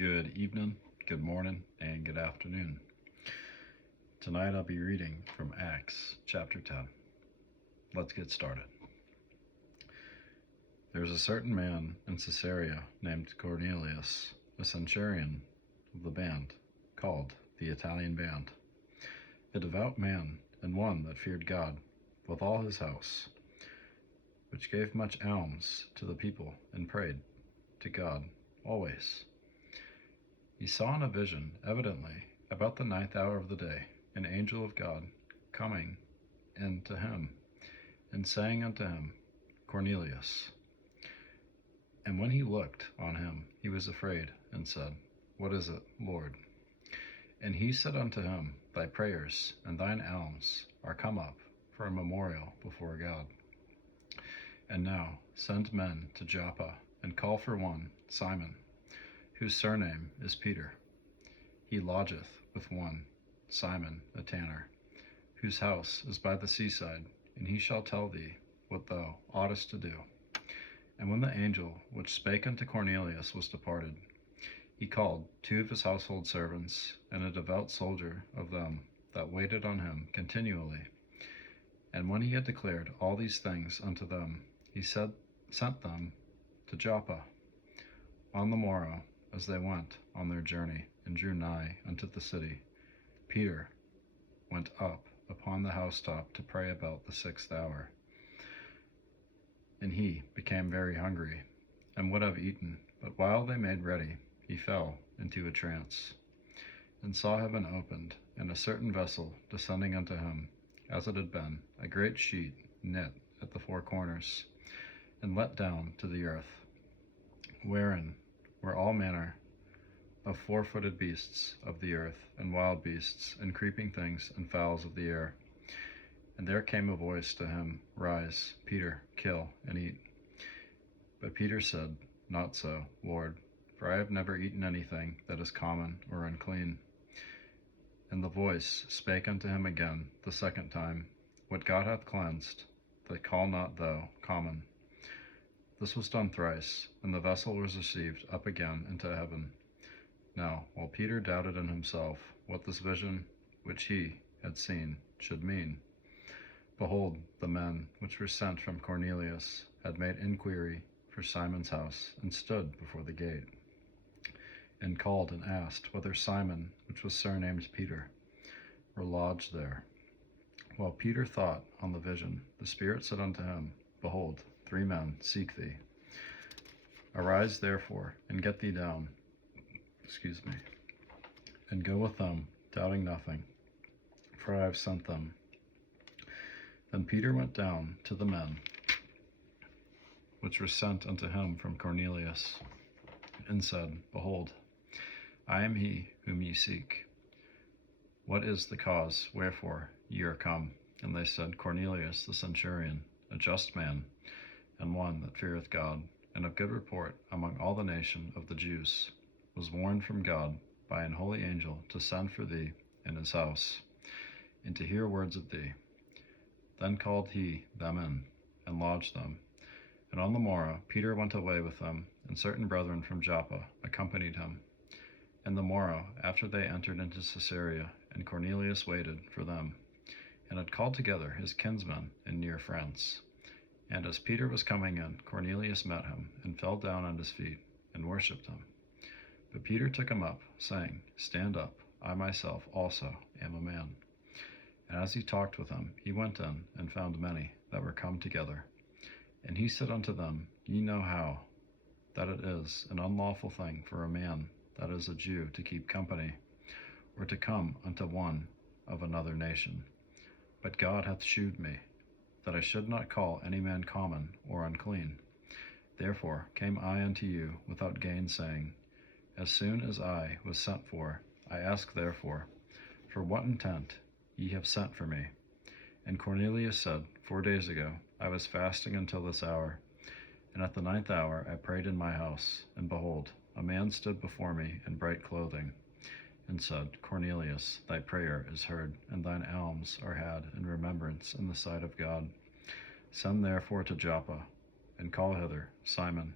Good evening, good morning, and good afternoon. Tonight I'll be reading from Acts chapter 10. Let's get started. There was a certain man in Caesarea named Cornelius, a centurion of the band called the Italian Band, a devout man and one that feared God with all his house, which gave much alms to the people and prayed to God always. He saw in a vision, evidently, about the 9th hour of the day, an angel of God coming in to him, and saying unto him, Cornelius. And when he looked on him, he was afraid, and said, What is it, Lord? And he said unto him, Thy prayers and thine alms are come up for a memorial before God. And now send men to Joppa, and call for one, Simon, whose surname is Peter. He lodgeth with one, Simon, a tanner, whose house is by the seaside, and he shall tell thee what thou oughtest to do. And when the angel which spake unto Cornelius was departed, he called 2 of his household servants, and a devout soldier of them that waited on him continually. And when he had declared all these things unto them, he sent them to Joppa. On the morrow, as they went on their journey, and drew nigh unto the city, Peter went up upon the housetop to pray about the 6th hour. And he became very hungry, and would have eaten, but while they made ready, he fell into a trance, and saw heaven opened, and a certain vessel descending unto him, as it had been a great sheet knit at the 4 corners, and let down to the earth, wherein were all manner of 4-footed beasts of the earth, and wild beasts, and creeping things, and fowls of the air. And there came a voice to him, Rise, Peter, kill, and eat. But Peter said, Not so, Lord, for I have never eaten anything that is common or unclean. And the voice spake unto him again the 2nd time, What God hath cleansed, that call not thou common. This was done thrice, and the vessel was received up again into heaven. Now, while Peter doubted in himself what this vision which he had seen should mean, behold, the men which were sent from Cornelius had made inquiry for Simon's house, and stood before the gate, and called and asked whether Simon, which was surnamed Peter, were lodged there. While Peter thought on the vision, the Spirit said unto him, Behold, 3 men seek thee. Arise therefore, and get thee down, and go with them, doubting nothing, for I have sent them. Then Peter went down to the men which were sent unto him from Cornelius, and said, Behold, I am he whom ye seek. What is the cause wherefore ye are come? And they said, Cornelius the centurion, a just man, and one that feareth God, and of good report among all the nation of the Jews, was warned from God by an holy angel to send for thee in his house, and to hear words of thee. Then called he them in, and lodged them. And on the morrow Peter went away with them, and certain brethren from Joppa accompanied him. And the morrow after they entered into Caesarea, and Cornelius waited for them, and had called together his kinsmen and near friends. And as Peter was coming in, Cornelius met him, and fell down at his feet, and worshipped him. But Peter took him up, saying, Stand up, I myself also am a man. And as he talked with him, he went in, and found many that were come together. And he said unto them, Ye know how that it is an unlawful thing for a man that is a Jew to keep company, or to come unto one of another nation. But God hath shewed me, that I should not call any man common or unclean. Therefore came I unto you without gainsaying. As soon as I was sent for, I asked therefore, For what intent ye have sent for me? And Cornelius said, 4 days ago I was fasting until this hour, and at the 9th hour I prayed in my house, and behold, a man stood before me in bright clothing, and said, Cornelius, thy prayer is heard, and thine alms are had in remembrance in the sight of God. Send therefore to Joppa, and call hither Simon,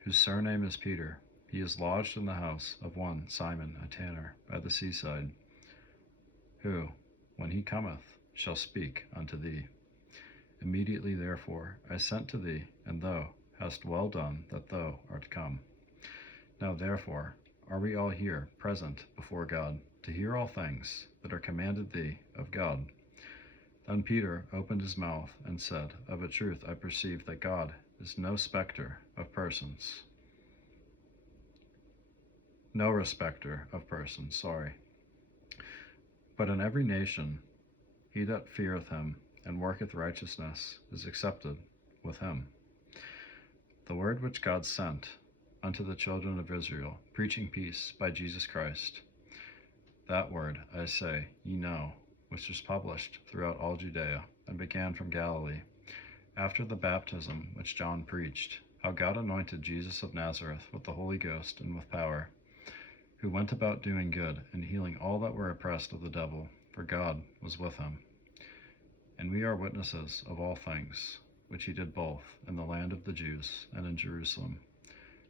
whose surname is Peter. He is lodged in the house of one Simon a tanner by the seaside, who, when he cometh, shall speak unto thee. Immediately therefore I sent to thee, and thou hast well done that thou art come. Now therefore are we all here present before God, to hear all things that are commanded thee of God. Then Peter opened his mouth and said, Of a truth I perceive that God is no respecter of persons. But in every nation he that feareth him and worketh righteousness is accepted with him. The word which God sent unto the children of Israel, preaching peace by Jesus Christ. That word, I say, ye know, which was published throughout all Judea, and began from Galilee, after the baptism which John preached, how God anointed Jesus of Nazareth with the Holy Ghost and with power, who went about doing good and healing all that were oppressed of the devil, for God was with him. And we are witnesses of all things, which he did both in the land of the Jews and in Jerusalem,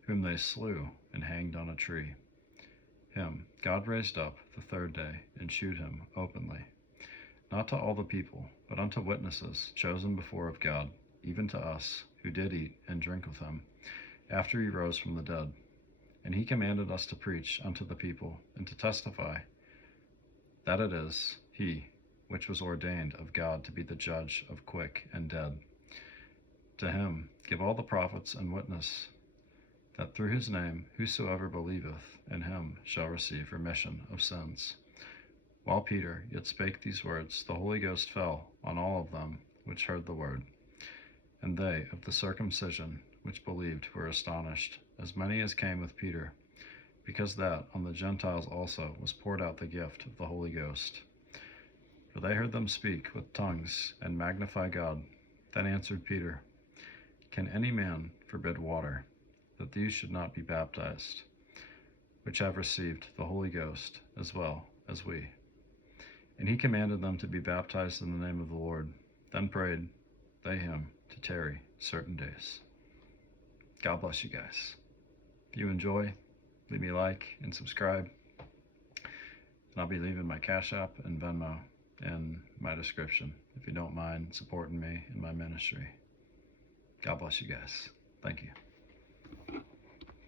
whom they slew and hanged on a tree. Him God raised up the third day, and shewed him openly, not to all the people, but unto witnesses chosen before of God, even to us, who did eat and drink with him, after he rose from the dead. And he commanded us to preach unto the people, and to testify that it is he which was ordained of God to be the judge of quick and dead. To him give all the prophets and witness that through his name whosoever believeth in him shall receive remission of sins. While Peter yet spake these words, the Holy Ghost fell on all of them which heard the word. And they of the circumcision which believed were astonished, as many as came with Peter, because that on the Gentiles also was poured out the gift of the Holy Ghost. For they heard them speak with tongues and magnify God. Then answered Peter, Can any man forbid water, that these should not be baptized, which have received the Holy Ghost as well as we? And he commanded them to be baptized in the name of the Lord. Then prayed they him to tarry certain days. God bless you guys. If you enjoy, leave me a like and subscribe. And I'll be leaving my Cashapp and Venmo in my description if you don't mind supporting me in my ministry. God bless you guys. Thank you.